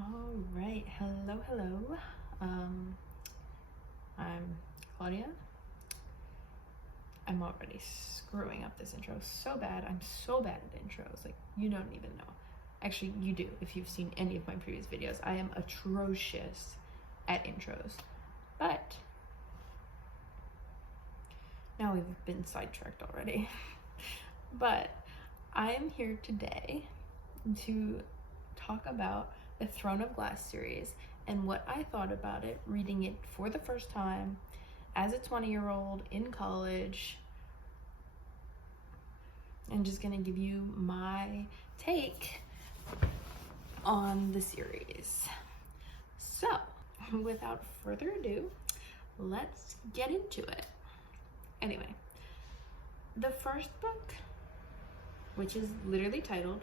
All right, hello. I'm Claudia. I'm already screwing up this intro so bad. I'm so bad at intros, like you don't even know. Actually, you do if you've seen any of my previous videos. I am atrocious at intros, but now we've been sidetracked already. But I am here today to talk about the Throne of Glass series and what I thought about it reading it for the first time as a 20-year-old in college, and just gonna give you my take on the series. So without further ado, let's get into it. Anyway, the first book, which is literally titled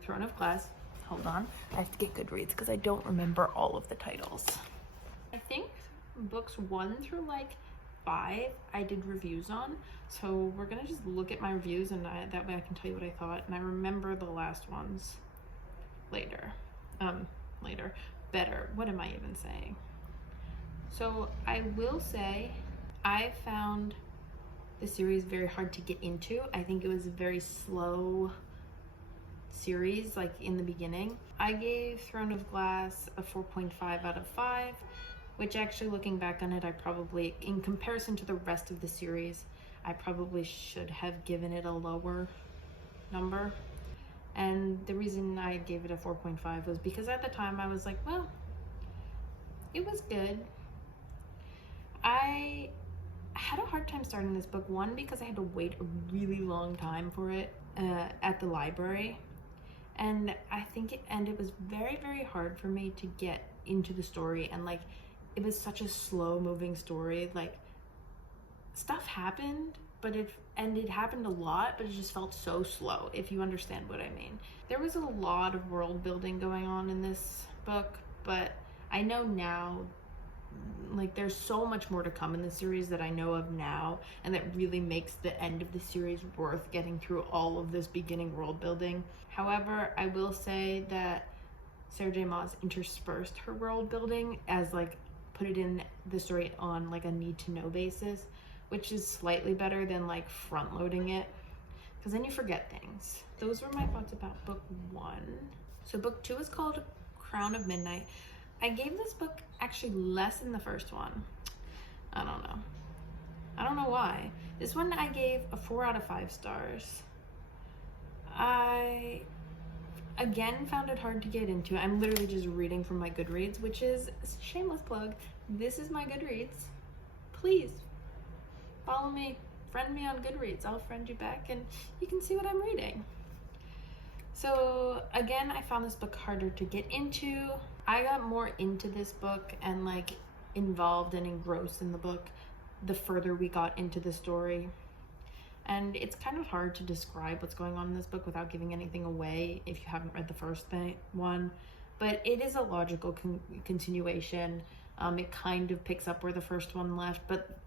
Throne of Glass. Hold on, I have to get Goodreads because I don't remember all of the titles. I think books 1 through like 5 I did reviews on, so we're gonna just look at my reviews and that way I can tell you what I thought, and I remember the last ones later. Better. What am I even saying? So I will say I found the series very hard to get into. I think it was a very slow series, like in the beginning. I gave Throne of Glass a 4.5 out of 5, which actually looking back on it, I probably, in comparison to the rest of the series, I probably should have given it a lower number. And the reason I gave it a 4.5 was because at the time I was like, well, it was good. I had a hard time starting this book, one, because I had to wait a really long time for it at the library. And I think it was very, very hard for me to get into the story, and like it was such a slow moving story. Like stuff happened, but it happened a lot, but it just felt so slow, if you understand what I mean. There was a lot of world building going on in this book, but I know now, like there's so much more to come in the series that I know of now, and that really makes the end of the series worth getting through all of this beginning world building. However, I will say that Sarah J Maas interspersed her world building as like put it in the story on like a need to know basis, which is slightly better than like front loading it, because then you forget things. Those were my thoughts about book 1. So book 2 is called Crown of Midnight. I gave this book actually less than the first one. I don't know why. This one I gave a 4 out of 5 stars. I again found it hard to get into. I'm literally just reading from my Goodreads, which is a shameless plug. This is my Goodreads. Please follow me, friend me on Goodreads. I'll friend you back and you can see what I'm reading. So again, I found this book harder to get into. I got more into this book and like involved and engrossed in the book the further we got into the story. And it's kind of hard to describe what's going on in this book without giving anything away if you haven't read the first one. But it is a logical continuation. It kind of picks up where the first one left, but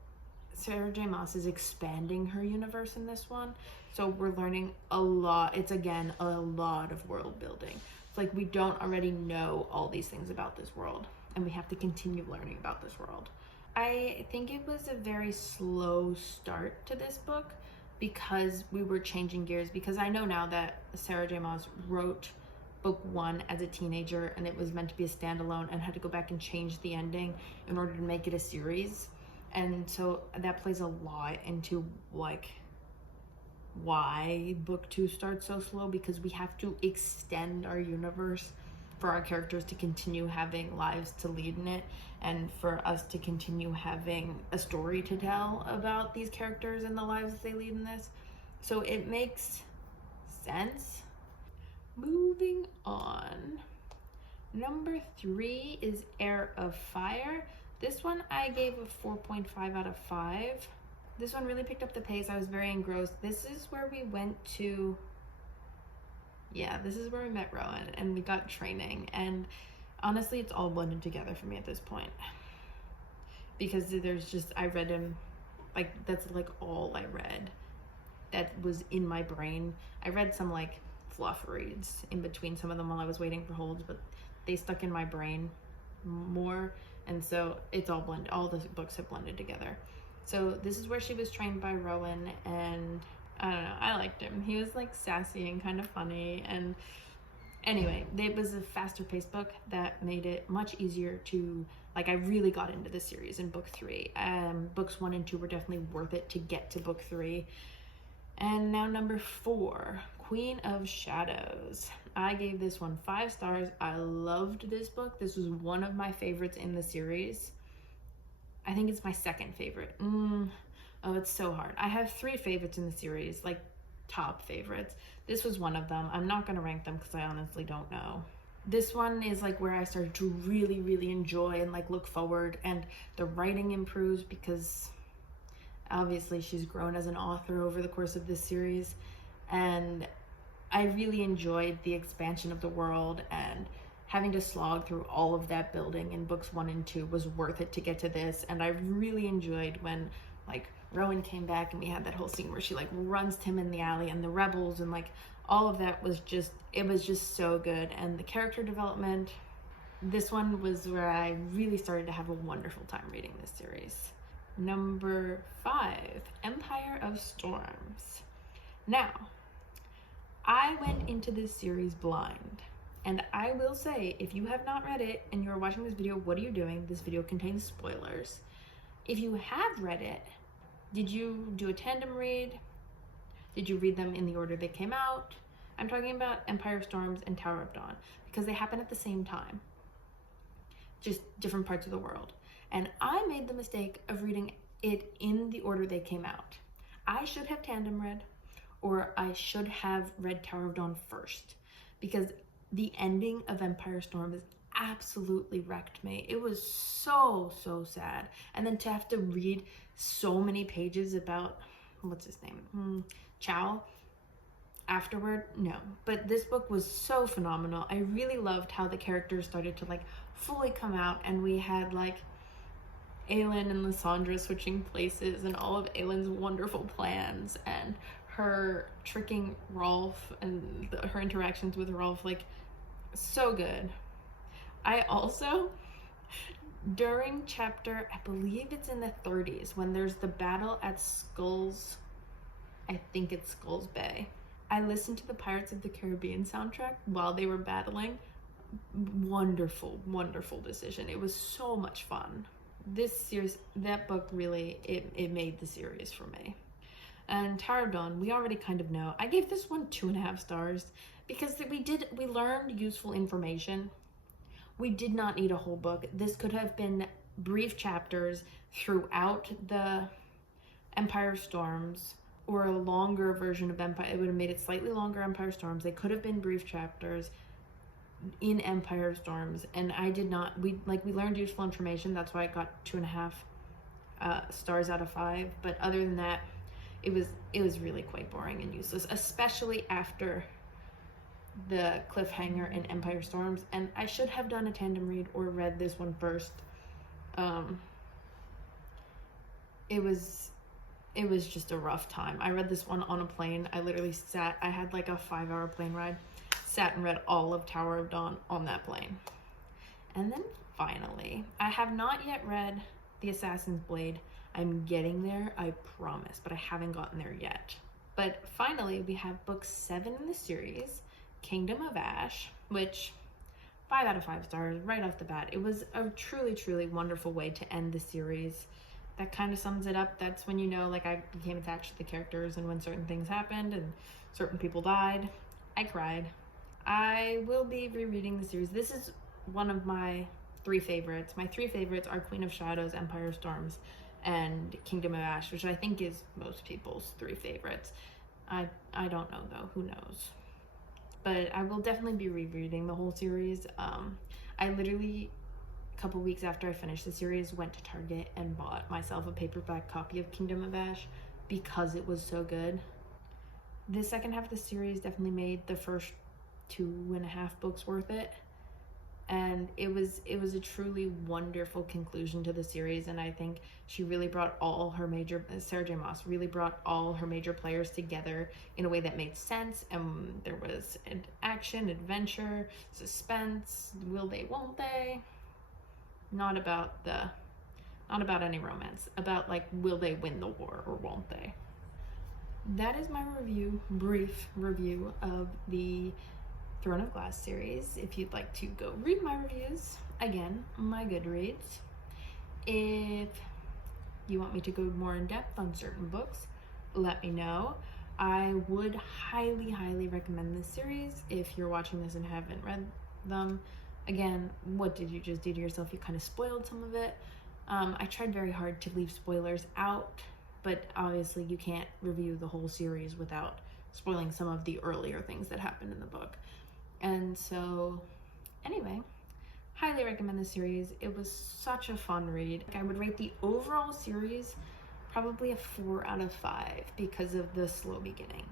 Sarah J Maas is expanding her universe in this one. So we're learning a lot. It's again a lot of world building. It's like we don't already know all these things about this world, and we have to continue learning about this world. I think it was a very slow start to this book because we were changing gears, because I know now that Sarah J Maas wrote book 1 as a teenager and it was meant to be a standalone and had to go back and change the ending in order to make it a series. And so that plays a lot into like why book 2 starts so slow, because we have to extend our universe for our characters to continue having lives to lead in it, and for us to continue having a story to tell about these characters and the lives they lead in this. So it makes sense. Moving on. Number 3 is Heir of Fire. This one I gave a 4.5 out of 5. This one really picked up the pace. I was very engrossed. This is where we went to, this is where we met Rowan and we got training. And honestly, it's all blended together for me at this point. Because there's just, I read him, like that's like all I read that was in my brain. I read some like fluff reads in between some of them while I was waiting for holds, but they stuck in my brain more, and so it's all blended. All the books have blended together. So this is where she was trained by Rowan, and I don't know, I liked him. He was like sassy and kind of funny, and anyway, it was a faster paced book that made it much easier to, like, I really got into the series in book 3. Books 1 and 2 were definitely worth it to get to book 3. And now number 4, Queen of Shadows. I gave this one 5 stars. I loved this book. This was one of my favorites in the series. I think it's my second favorite. Oh, it's so hard. I have 3 favorites in the series, like top favorites. This was one of them. I'm not going to rank them because I honestly don't know. This one is like where I started to really, really enjoy and like look forward, and the writing improves because obviously she's grown as an author over the course of this series, and I really enjoyed the expansion of the world, and having to slog through all of that building in books 1 and 2 was worth it to get to this. And I really enjoyed when like Rowan came back and we had that whole scene where she like runs to him in the alley, and the rebels, and like all of that was just, it was just so good. And the character development, this one was where I really started to have a wonderful time reading this series. Number 5, Empire of Storms. Now, I went into this series blind, and I will say, if you have not read it and you're watching this video, what are you doing? This video contains spoilers. If you have read it, did you do a tandem read? Did you read them in the order they came out? I'm talking about Empire of Storms and Tower of Dawn because they happen at the same time, just different parts of the world. And I made the mistake of reading it in the order they came out. I should have tandem read, or I should have read Tower of Dawn first, because the ending of Empire Storm is absolutely wrecked me. It was so, so sad. And then to have to read so many pages about, what's his name? Chow afterward, no. But this book was so phenomenal. I really loved how the characters started to like fully come out, and we had like Aelin and Lysandra switching places, and all of Aelin's wonderful plans, and her tricking Rolf, and her interactions with Rolf, like so good. I also, during chapter, I believe it's in the 30s, when there's the battle at Skulls, I think it's Skulls Bay, I listened to the Pirates of the Caribbean soundtrack while they were battling. Wonderful, wonderful decision. It was so much fun. This series, that book really, it made the series for me. And Tower of Dawn, we already kind of know. I gave this one 2.5 stars because we learned useful information. We did not need a whole book. This could have been brief chapters throughout the Empire of Storms, or a longer version of Empire. It would have made it slightly longer Empire Storms. They could have been brief chapters in Empire of Storms, and I did not. We learned useful information. That's why I got 2.5 stars out of 5. But other than that, it was really quite boring and useless, especially after the cliffhanger in Empire Storms. And I should have done a tandem read or read this one first. It was just a rough time. I read this one on a plane. I literally I had like a 5-hour plane ride, sat and read all of Tower of Dawn on that plane. And then finally, I have not yet read The Assassin's Blade. I'm getting there, I promise, but I haven't gotten there yet. But finally, we have book 7 in the series, Kingdom of Ash, which 5 out of 5 stars right off the bat. It was a truly, truly wonderful way to end the series. That kind of sums it up. That's when you know, like, I became attached to the characters, and when certain things happened and certain people died, I cried. I will be rereading the series. This is one of my 3 favorites. My 3 favorites are Queen of Shadows, Empire of Storms, and Kingdom of Ash, which I think is most people's 3 favorites. I don't know though, who knows? But I will definitely be rereading the whole series. I literally, a couple weeks after I finished the series, went to Target and bought myself a paperback copy of Kingdom of Ash because it was so good. The second half of the series definitely made the first 2.5 books worth it. And it was a truly wonderful conclusion to the series, and I think she really brought all her major, Sarah J Maas really brought all her major players together in a way that made sense, and there was an action, adventure, suspense, will they, won't they, not about any romance, about like, will they win the war or won't they. That is my brief review of the Throne of Glass series. If you'd like to go read my reviews, again, my Goodreads. If you want me to go more in depth on certain books, let me know. I would highly recommend this series if you're watching this and haven't read them. Again, what did you just do to yourself? You kind of spoiled some of it. I tried very hard to leave spoilers out, but obviously you can't review the whole series without spoiling some of the earlier things that happened in the book. And so, anyway, highly recommend the series. It was such a fun read. I would rate the overall series probably a 4 out of 5 because of the slow beginning.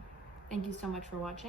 Thank you so much for watching.